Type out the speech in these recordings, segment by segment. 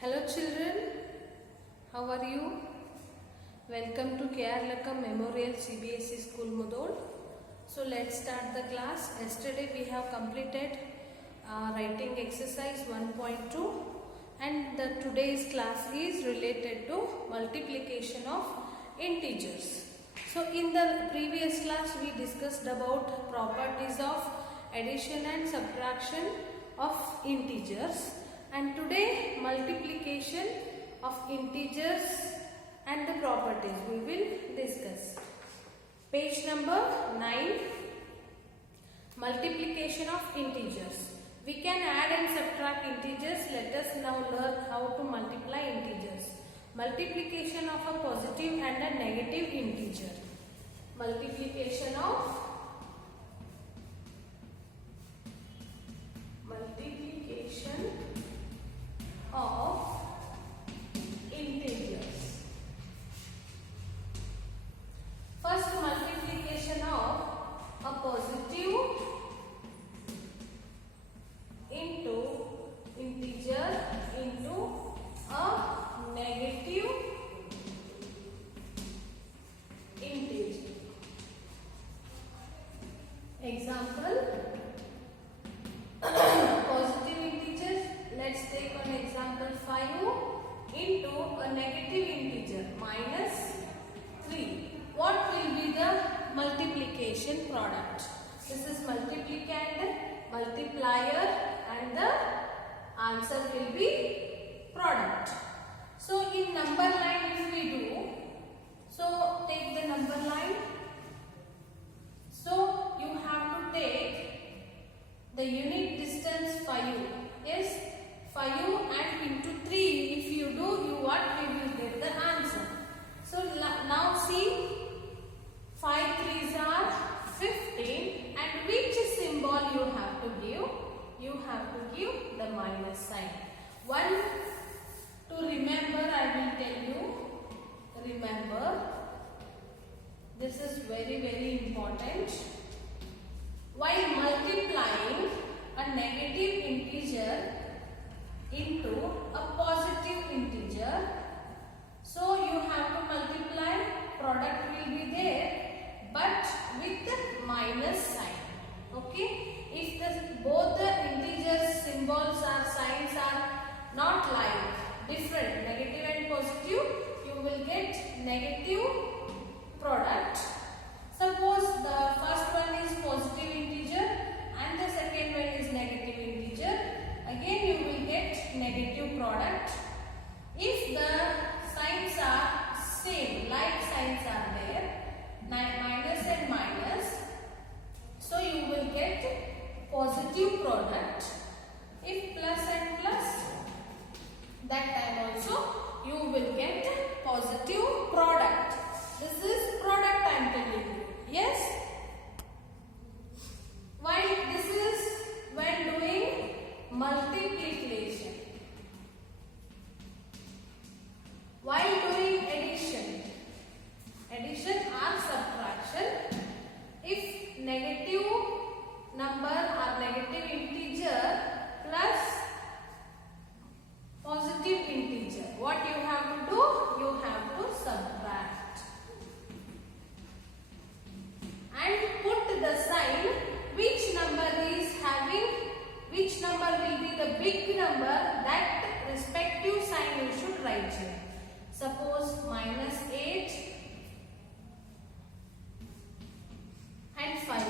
Hello children, how are you? Welcome to KR Lakam Memorial CBSE School Mudol. So let's start the class. Yesterday we have completed writing exercise 1.2 and today's class is related to multiplication of integers. So in the previous class we discussed about properties of addition and subtraction of integers. And today multiplication of integers and the properties we will discuss. Page number 9, multiplication of integers. We can add and subtract integers. Let us now learn how to multiply integers. Multiplication of a positive and a negative integer. Multiplication of integers. First, multiplication of a positive into integer into a negative integer. Example, positive integers. Let's take an example 5 into a negative integer minus 3. What will be the multiplication product? This is multiplicand, multiplier, and the answer will be product. So in number line if we do, so take the number line. So you have to take the unit distance 5. Yes, 5 and into 3. If you do, what we will get the answer. So now see, 5 3s are 15, and which symbol you have to give? You have to give the minus sign. One to remember, I will tell you. Remember, this is very important. While multiplying a negative integer into a positive integer, so you have to multiply, product will be there, but with the minus sign. Okay, if both the integers symbols or signs are not like different, negative and positive, you will get negative product. Suppose the first one is positive integer and the second one is negative integer, again you will get negative product. If the signs are same, like signs are there, minus and minus, so you will get positive product. If plus and plus, that time also you will get positive product. This is product I am telling you. Yes? While this is when doing multiplication. While doing addition or subtraction, if negative number or negative integer plus positive integer, what you have to do? You have to subtract and put the sign which number is having, which number will be the big number, that respective sign you should write here. Suppose minus 8 and 5.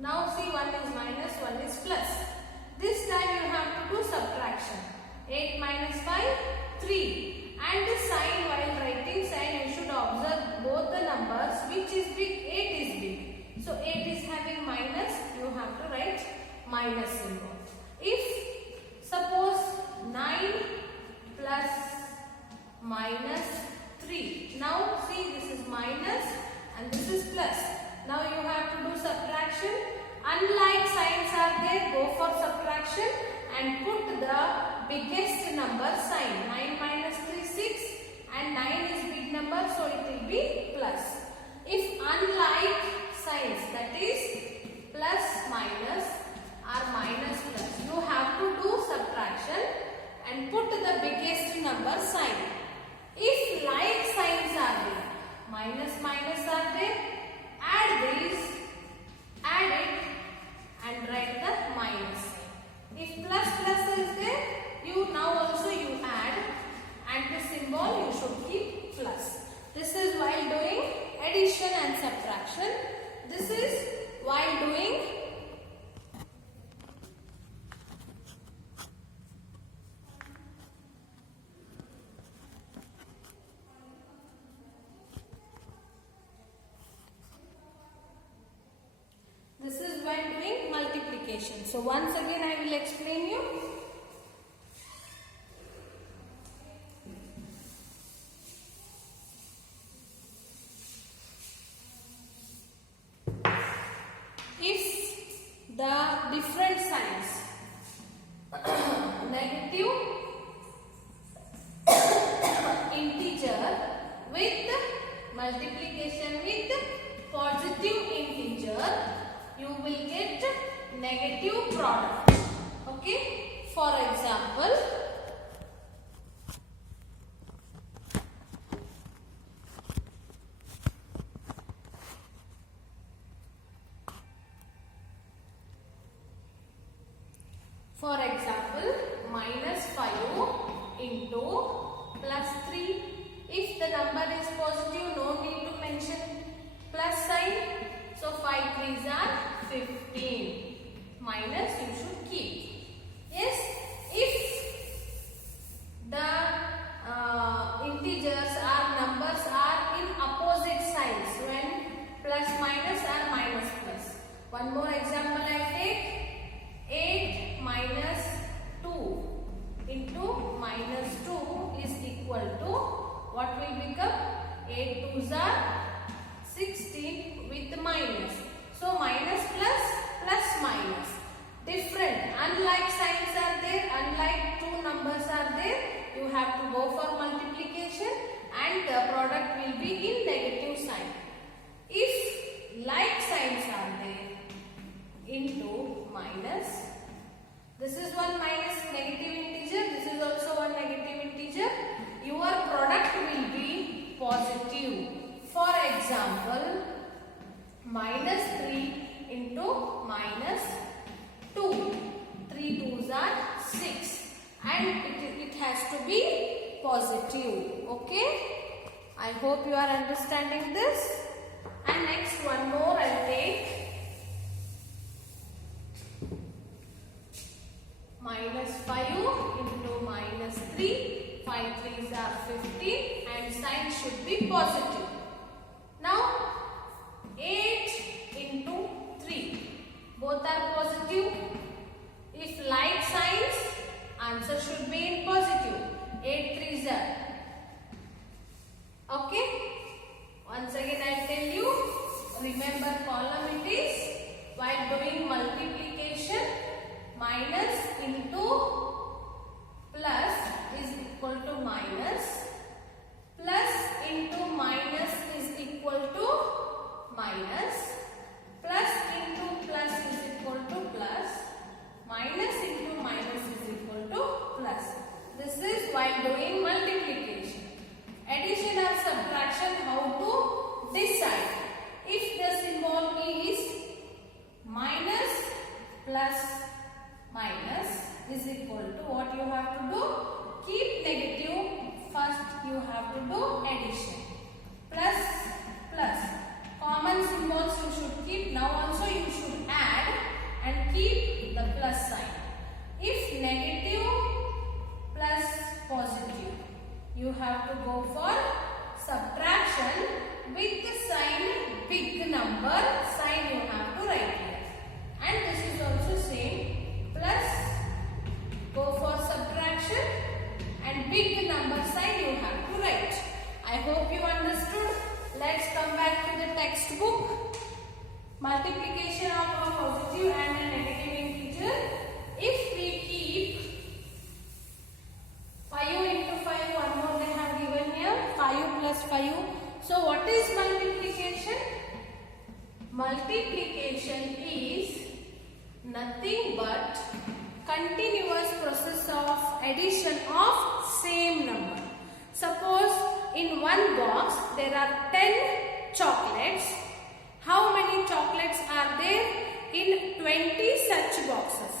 Now see, one is minus, one is plus. This time you have to do subtraction. 8 minus 5, 3. And the sign, while writing sign, you should observe both the numbers. Which is big? 8 is big. So 8 is having minus, you have to write minus symbol. If suppose 9 plus minus 3. Now see, this is minus and this is plus. Now you have to do subtraction. Unlike signs are there, go for subtraction and put the biggest number sign. 9 minus 3, 6, and 9 is big number, so it will be plus. If unlike signs, that is plus minus or minus plus, you have to do subtraction and put the biggest number sign. If like signs are there, minus minus are there, add these, add it and write the minus sign. If plus plus is there, you now also you add, and the symbol you should keep plus. This is while doing addition and subtraction. This is while doing multiplication. So once again I will explain you. If the different signs negative integer with multiplication with positive integer, you will get negative product. Okay, for example, minus 5 into plus 3. If the number is positive, no need to mention plus sign. So 5 3s are 15. Minus you should keep. Yes, if the integers or numbers are in opposite signs, when plus minus or minus plus. One more example I take. 8 minus 2 into minus 2 is equal to what will become? 8 2s are 16 with minus. So minus plus plus minus. Different, unlike signs are there, unlike two numbers are there, you have to go for multiplication and the product will be in negative sign. If like signs are there, into minus, this is one minus negative integer, this is also one negative integer, your product will be positive. For example, minus 3 into minus 2. 3 2s are 6 and it has to be positive. Okay, I hope you are understanding this. And next one more I will take. Minus 5 into minus 3. 5 3s are 15 and sign should be positive. Now 8 into 3. Both are positive. If like signs, answer should be in positive. 8 3s are. Okay. Once again I tell you, remember column it is while doing multiplication, minus into plus is equal to minus, plus into minus is equal to minus, plus into plus is equal to plus, minus into minus is equal to plus. This is while doing multiplication. Addition or subtraction, how to decide? If the symbol is minus plus minus is equal to, what you have to do? Keep negative. First you have to do addition. Plus plus. Common symbols you should keep. Now also you should add and keep the plus sign. If negative plus positive, you have to go for subtraction with the sign big number sign you have to write here. And this is also same, plus go for subtraction and big number sign you have to write. I hope you understood. Let's come back to the textbook. Multiplication of a positive and a negative integer. If we keep 5 into 5, one more they have given here, 5 plus 5. So what is multiplication? Multiplication is nothing but continuous process of addition of same number. Suppose in one box there are 10 chocolates. How many chocolates are there in 20 such boxes?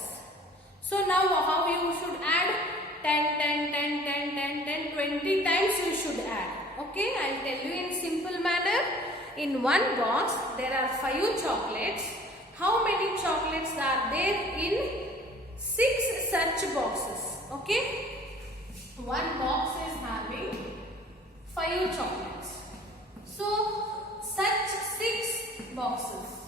So now how you should add? 10, 10, 10, 10, 10, 10, 20 times you should add. Okay, I will tell you in simple manner. In one box there are 5 chocolates. How many chocolates are there in 6 such boxes? Okay, one box is having 5 chocolates. So such 6 boxes.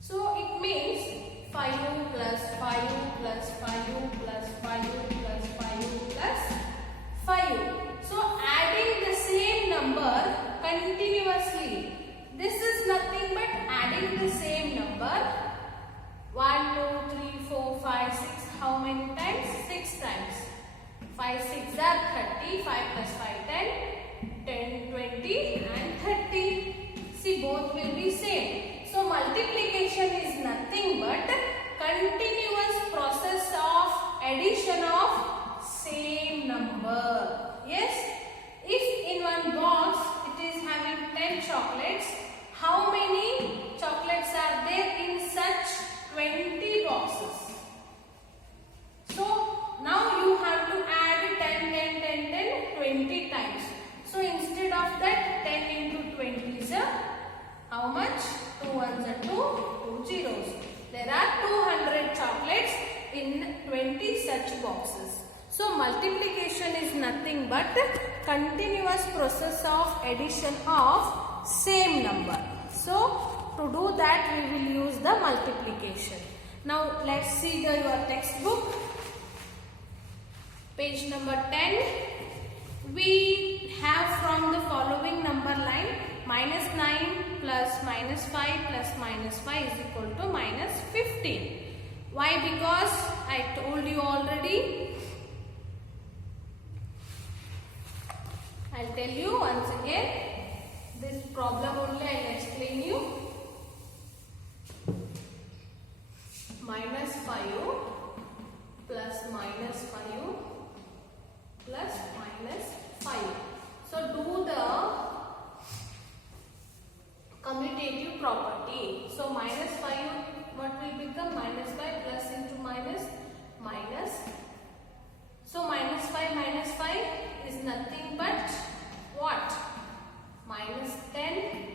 So it means 5 plus 5 plus 5 plus 5 plus 5 plus 5. So adding the same number continuously. This is nothing but adding the same number. 1, 2, 3, 4, 5, 6. How many times? 6 times. 5, 6 are 30. 5 plus 5, 10. 10, 20 and 30. See, both will be same. So multiplication is nothing but continuous process of addition of same number. Yes? If in one box it is having 10 chocolates, how many chocolates are there in such 20 boxes? So now you have to add 10, 10, 10, 10, 20 times. So instead of that, 10 into 20 is how much? 2 ones are 2, 2 zeros. There are 200 chocolates in 20 such boxes. So multiplication is nothing but continuous process of addition of same number. So to do that we will use the multiplication. Now let's see your textbook. Page number 10. We have from the following number line minus 9 plus minus 5 plus minus 5 is equal to minus 15. Why? Because I told you already. I'll tell you once again. This problem only I'll explain you. Minus 5 plus minus 5 plus minus 5. So do the commutative property. So minus 5, what will become? Minus 5 plus into minus, minus. So minus 5 is nothing but what? Minus 10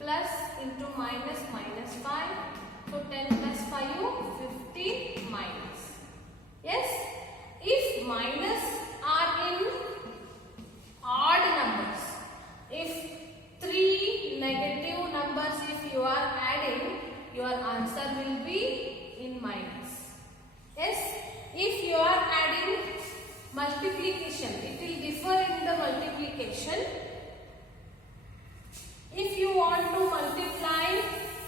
plus into minus, minus 5. So 10 plus 5, 15 minus. Yes? If minus are in odd numbers, if 3 negative numbers if you are adding, your answer will be in minus. Yes, if you are adding multiplication, it will differ in the multiplication. If you want to multiply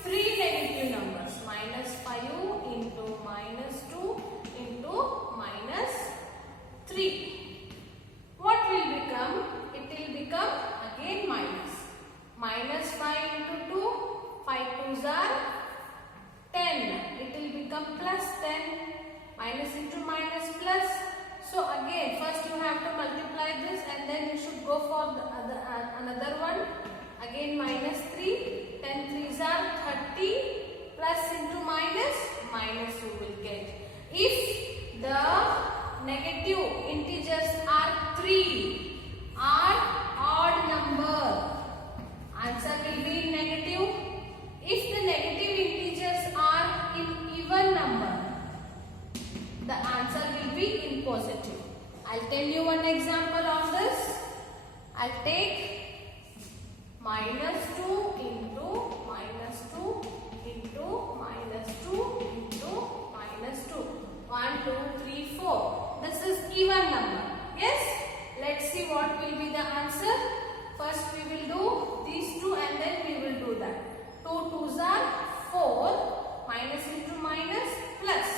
3 negative numbers, minus 5 into minus 2 into minus 3, what will become? It will become again minus. Minus 5 into 2, 5 2s are 10. It will become plus 10. Minus into minus plus. So again, first you have to multiply this and then you should go for the another one. Again minus 3. 10 3s are 30. Plus into minus, minus you will get. If the negative integers are 3, are odd number, answer will be negative. If the negative integers are in even number, the answer will be in positive. I'll tell you one example of this. I'll take minus 2 into minus 2 into minus 2 into minus 2. 1, 2, 3, 4. This is even number. Yes? Let's see what will be the answer. First we will do these two and then we will do that. 2 2s are 4. Minus into minus plus.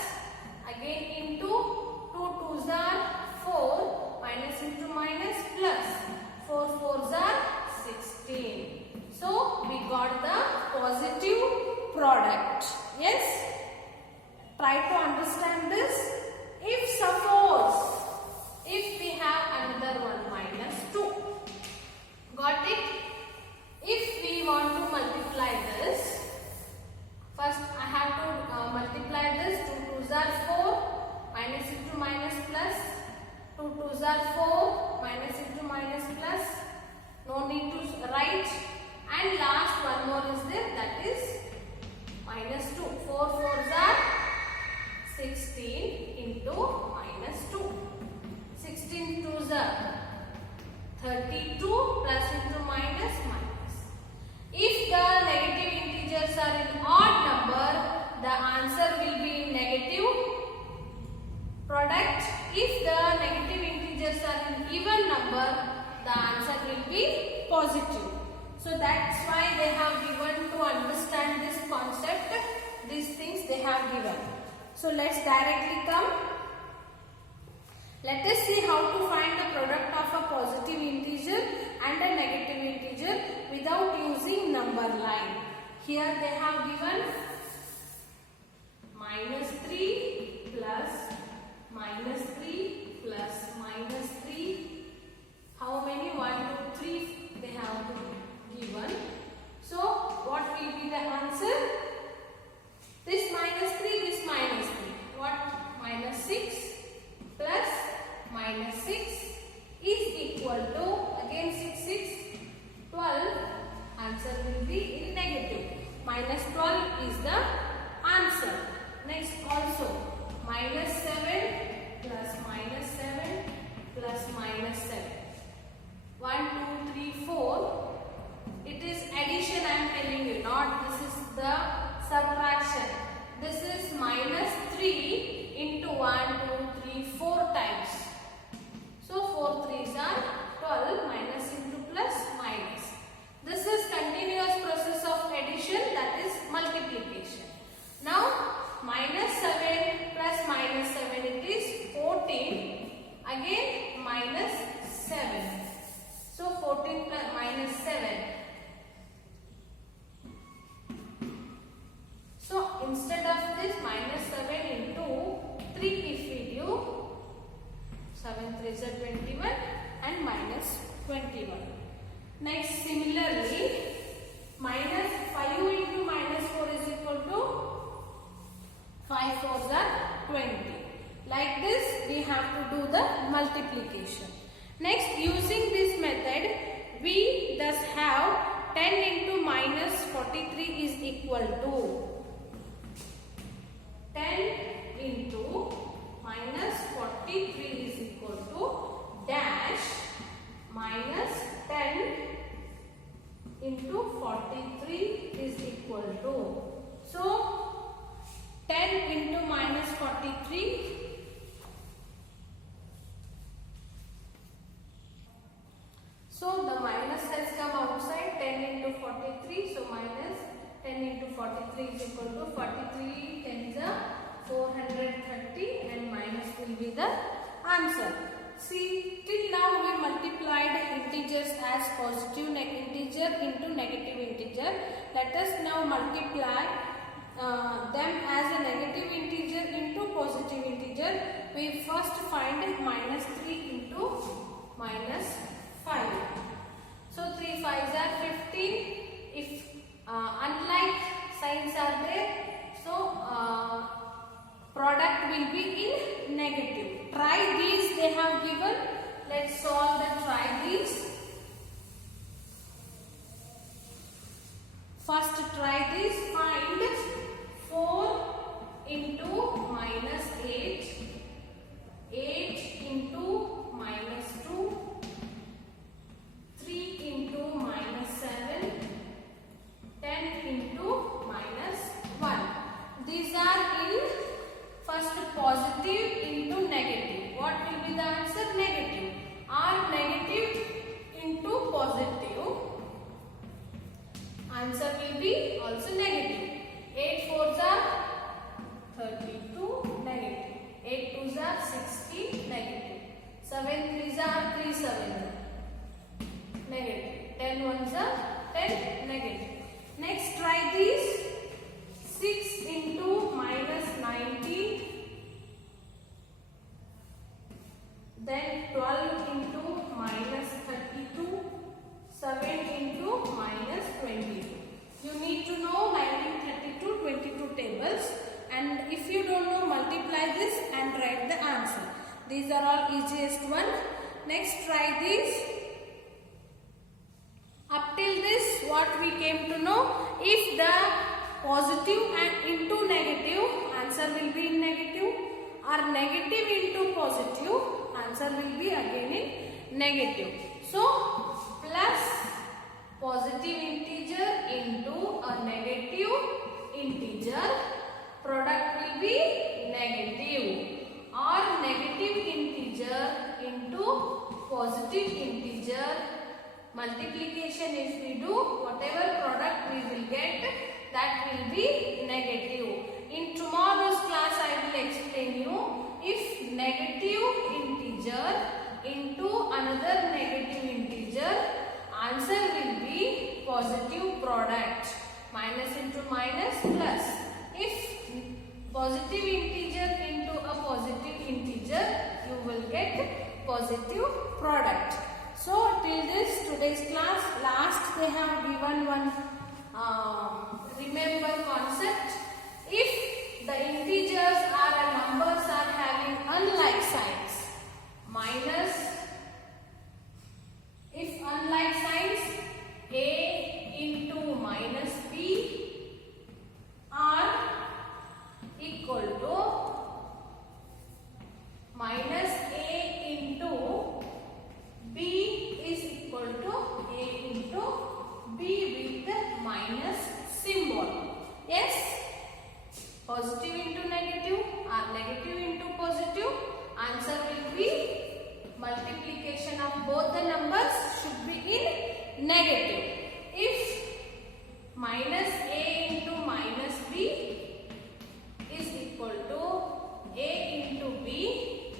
Again into 2 2s are 4. Minus into minus plus. 4 4s are 16. product. Yes? Try to understand this. If suppose, if we have another one minus 2. Got it? If we want to multiply this, first I have to multiply this. 2 2s are 4, minus into minus plus. 2 2s are 4, minus into minus plus. No need to write. And last one more is there, that is minus 2. 4 4s are 16 into minus 2. 16 2s are 32 plus into minus minus. If the negative integers are in odd number, the answer will be in negative product. If the negative integers are in even number, the answer will be positive. So that's why they have given to understand this concept, these things they have given. So let's directly come. Let us see how to find the product of a positive integer and a negative integer without using number line. Here they have given minus 3 plus minus 3 plus minus 3. How many? 1 2 3 they have given. So what will be the answer? This minus 3, this minus 3. What? Minus 6 plus minus 6 is equal to, again 6 6, 12. Answer will be in negative. Minus 12 is the answer. Next also minus 7 plus minus 7 plus minus 7. 1 2 3 4. It is addition I am telling you, not this is the subtraction. This is minus 3 into 1 2 3 4 times. So 4 3s are 12, minus into plus minus. This is continuous process of addition, that is multiplication. Now minus 7 plus minus 7, it is 14. Again minus 7. So 14 plus minus 7. So instead of this minus 7 into 3, if we do 7 3s are 21 and minus 21. Next similarly minus 5 into minus 4 is equal to 5 4s are 20. Like this we have to do the multiplication. Next, using this method we thus have 10 into minus 43 is equal to 10 into minus 43 is equal to dash minus 10 into 43 is equal to. So 10 into minus 43. So the minus has come outside. 10 into 43. So minus 10 into 43 is equal to 43 10s are 430 and minus will be the answer. See, till now we multiplied integers as positive integer into negative integer. Let us now multiply them as a negative integer into positive integer. We first find minus 3 into minus 5. So 3 5s are 15. If unlike signs are there, so product will be in negative. Try these they have given. Let's solve and try these. First try this. Find 4 into minus 8, 8 into minus 2, 3 into minus 7, 10 into minus 1. These are in first positive into negative. What will be the answer? Negative. Or negative into positive. Answer will be also negative. 8 4s are 32 negative. 8 2s are 60 negative. 7 3s are 3 7 negative. 10 1s are 10 negative. Next try these. 6 90, then 12 into minus 32, 7 into minus 22. You need to know 19, 32, 22 tables, and if you don't know, multiply this and write the answer. These are all easiest one. Next, try these. Up till this, what we came to know, if the positive and into negative, answer will be in negative, or negative into positive, answer will be again in negative. So, plus positive integer into a negative integer, product will be negative, or negative integer into positive integer, multiplication if we do, whatever product we will get, that will be negative. In tomorrow's class I will explain you, if negative integer into another negative integer, answer will be positive product. Minus into minus plus. If positive integer into a positive integer, you will get positive product. So till this today's class, last they have given one remember concept. If the integers or numbers are having unlike signs, minus, if unlike signs, a into minus b are equal to minus a into b is equal to a into b with the minus symbol. Yes? Positive into negative or negative into positive, answer will be multiplication of both the numbers should be in negative. If minus a into minus b is equal to a into b,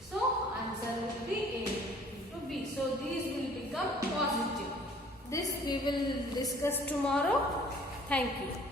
so answer will be a into b. So these will become positive. This we will discuss tomorrow. Thank you.